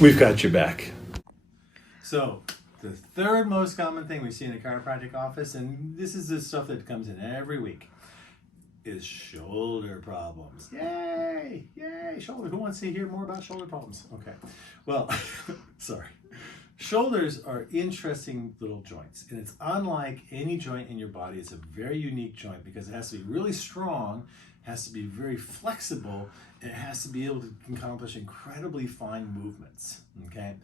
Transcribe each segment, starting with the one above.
We've got your back. So, the third most common thing we see in a chiropractic office, and this is the stuff that comes in every week, is shoulder problems. Yay! Yay! Shoulder. Who wants to hear more about shoulder problems? Okay. Well, sorry. Shoulders are interesting little joints, and it's unlike any joint in your body. It's a very unique joint because it has to be really strong, has to be very flexible, and it has to be able to accomplish incredibly fine movements, okay?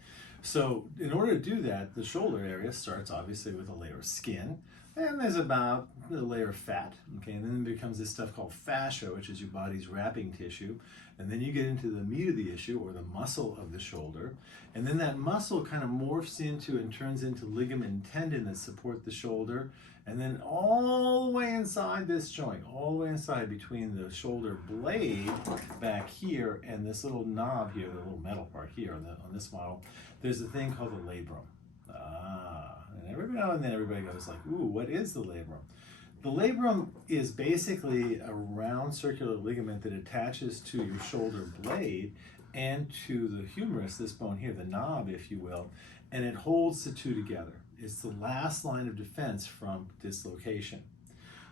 So in order to do that, the shoulder area starts obviously with a layer of skin, and there's about a layer of fat, okay? And then it becomes this stuff called fascia, which is your body's wrapping tissue. And then you get into the meat of the issue, or the muscle of the shoulder. And then that muscle kind of morphs into and turns into ligament and tendon that support the shoulder. And then all the way inside this joint, all the way inside between the shoulder blade back here and this little knob here, the little metal part here on this model, there's a thing called the labrum. And every now and then everybody goes like, ooh, what is the labrum? The labrum is basically a round circular ligament that attaches to your shoulder blade and to the humerus, this bone here, the knob, if you will, and it holds the two together. It's the last line of defense from dislocation.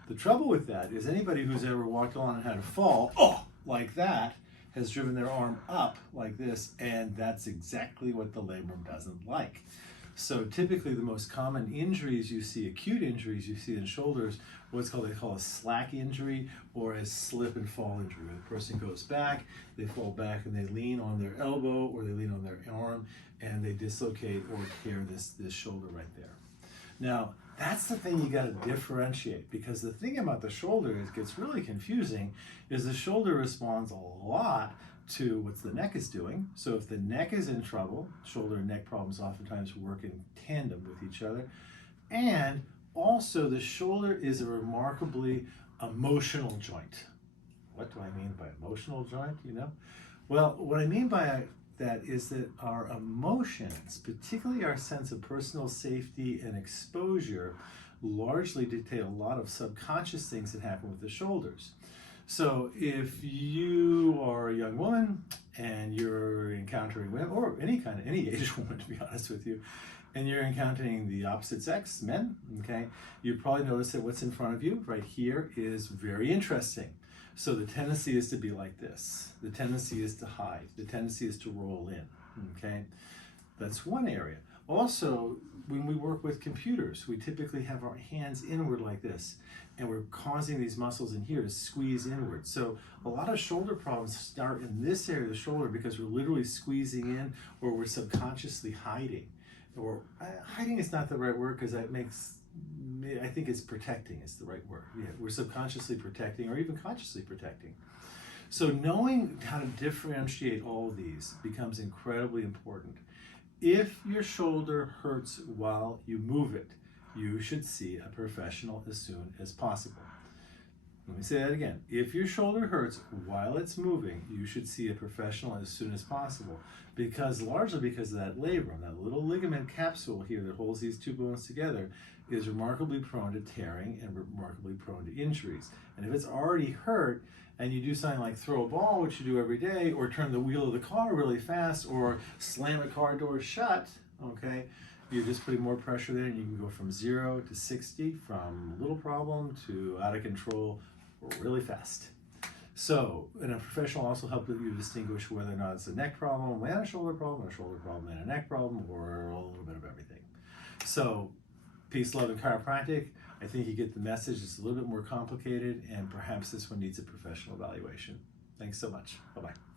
The trouble with that is anybody who's ever walked along and had a fall, like that, has driven their arm up like this, and that's exactly what the labrum doesn't like. So typically the most common injuries you see, acute injuries you see in shoulders, they call a slack injury or a slip and fall injury. Where the person goes back, they fall back and they lean on their elbow or they lean on their arm and they dislocate or tear this shoulder right there. Now, that's the thing you got to differentiate, because the thing about the shoulder is gets really confusing is the shoulder responds a lot to what the neck is doing. So if the neck is in trouble, shoulder and neck problems oftentimes work in tandem with each other. And also the shoulder is a remarkably emotional joint. What do I mean by emotional joint, you know? Well, what I mean by that is that our emotions, particularly our sense of personal safety and exposure, largely dictate a lot of subconscious things that happen with the shoulders. So if you are a young woman and you're encountering women, or any age woman to be honest with you, and you're encountering the opposite sex, men, okay, you probably notice that what's in front of you right here is very interesting. So the tendency is to be like this. The tendency is to hide. The tendency is to roll in, okay? That's one area. Also, when we work with computers, we typically have our hands inward like this, and we're causing these muscles in here to squeeze inward. So a lot of shoulder problems start in this area of the shoulder because we're literally squeezing in, or we're subconsciously hiding. Or hiding is not the right word, because that makes, I think it's protecting is the right word. Yeah, we're subconsciously protecting or even consciously protecting. So knowing how to differentiate all of these becomes incredibly important. If your shoulder hurts while you move it, you should see a professional as soon as possible. Let me say that again. If your shoulder hurts while it's moving, you should see a professional as soon as possible, largely because of that labrum, that little ligament capsule here that holds these two bones together, is remarkably prone to tearing and remarkably prone to injuries. And if it's already hurt, and you do something like throw a ball, which you do every day, or turn the wheel of the car really fast, or slam a car door shut, okay, you're just putting more pressure there, and you can go from 0 to 60, from little problem to out of control really fast. So, and a professional also helps you distinguish whether or not it's a neck problem and a shoulder problem, or a shoulder problem and a neck problem, or a little bit of everything. So, peace, love, and chiropractic. I think you get the message. It's a little bit more complicated, and perhaps this one needs a professional evaluation. Thanks so much. Bye-bye.